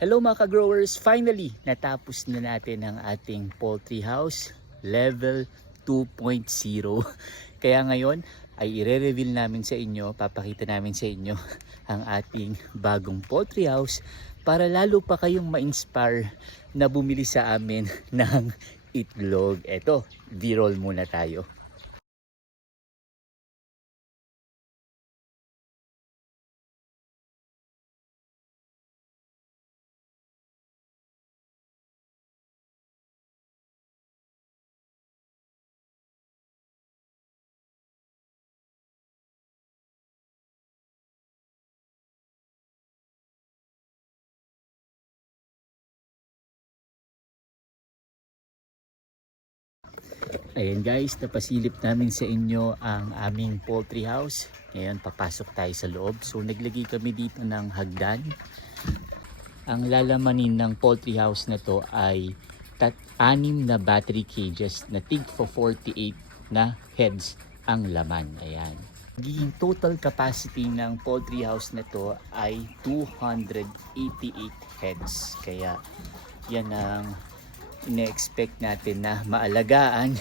Hello mga ka-growers! Finally, natapos na natin ang ating poultry house level 2.0. Kaya ngayon ay i-reveal namin sa inyo, papakita namin sa inyo ang ating bagong poultry house para lalo pa kayong ma-inspire na bumili sa amin ng itlog. Eto, B-roll muna tayo. Ayan guys, napasilip namin sa inyo ang aming poultry house. Ngayon papasok tayo sa loob. So naglagay kami dito ng hagdan. Ang lalamanin ng poultry house na to ay 6 na battery cages na tig for 48 na heads ang laman. Ayan. Magiging total capacity ng poultry house na to ay 288 heads. Kaya yan ang ine-expect natin na maalagaan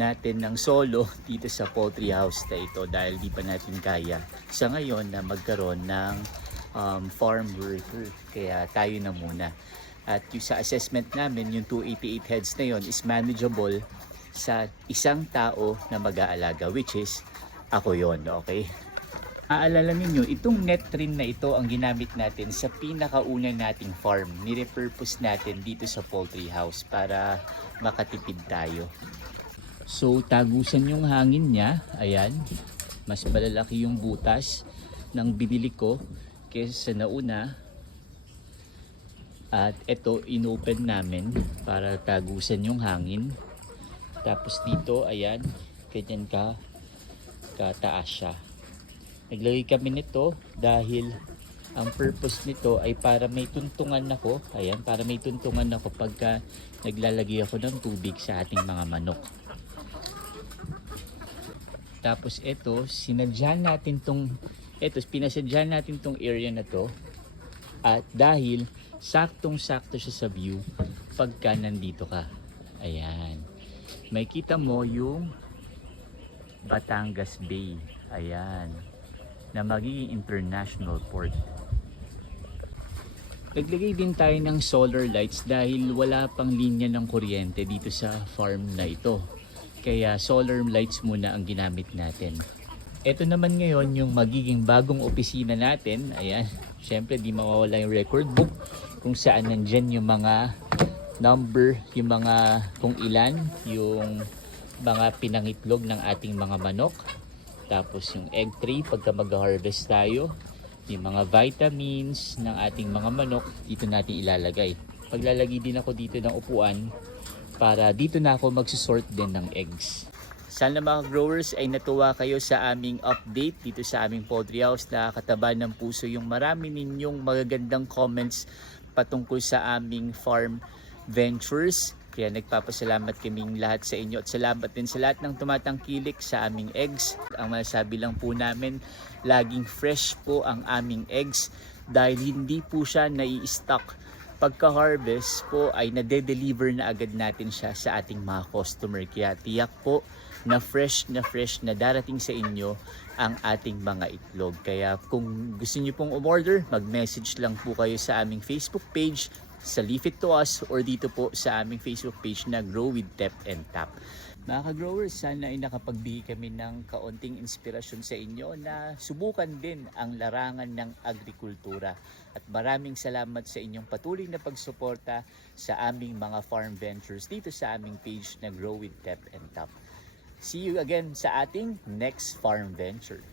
natin ng solo dito sa poultry house na ito dahil di pa natin kaya sa ngayon na magkaroon ng farm worker, kaya tayo na muna. At yung sa assessment namin, yung 288 heads na yon is manageable sa isang tao na mag-aalaga, which is ako yon. Okay, aalala ninyo, itong net trim na ito ang ginamit natin sa pinakauna nating farm. Nirepurpose natin dito sa poultry house para makatipid tayo. So tagusan yung hangin niya, ayan, mas malalaki yung butas ng binili ko kaysa sa nauna. At ito inopen namin para tagusan yung hangin. Tapos dito, ayan, ganyan kataas siya. Naglagay kami nito dahil ang purpose nito ay para may tuntungan ako. Ayan, para may tuntungan ako pagka naglalagay ako ng tubig sa ating mga manok. Tapos ito, pinasadya natin tong area na to. At dahil saktong-sakto siya sa view pagka nandito ka. Ayan. May kita mo yung Batangas Bay. Ayan, na magiging international port. Naglagay din tayo ng solar lights dahil wala pang linya ng kuryente dito sa farm na ito. Kaya solar lights muna ang ginamit natin. Ito naman ngayon yung magiging bagong opisina natin. Ayan, syempre di mawawala yung record book kung saan nandyan yung mga number, yung mga kung ilan, yung mga pinangitlog ng ating mga manok. Tapos yung egg tray pagka mag-harvest tayo, yung mga vitamins ng ating mga manok dito natin ilalagay. Paglalagay din ako dito ng upuan para dito na ako magsusort din ng eggs. Sana mga growers ay natuwa kayo sa aming update dito sa aming poultry house. Nakakataba ng puso yung marami ninyong magagandang comments patungkol sa aming farm ventures. Kaya nagpapasalamat kaming lahat sa inyo at salamat din sa lahat ng tumatangkilik sa aming eggs. Ang masasabi lang po namin, laging fresh po ang aming eggs dahil hindi po siya nai-stock. Pagka-harvest po ay nade-deliver na agad natin siya sa ating mga customer. Kaya tiyak po na fresh na darating sa inyo ang ating mga itlog. Kaya kung gusto niyo pong umorder, mag-message lang po kayo sa aming Facebook page, sa Leave It To Us, or dito po sa aming Facebook page na Grow with Tep and Tap. Mga ka-growers, sana ay nakapagbigay kami ng kaunting inspirasyon sa inyo na subukan din ang larangan ng agrikultura. At maraming salamat sa inyong patuloy na pagsuporta sa aming mga farm ventures dito sa aming page na Grow with Tep and Tap. See you again sa ating next farm venture.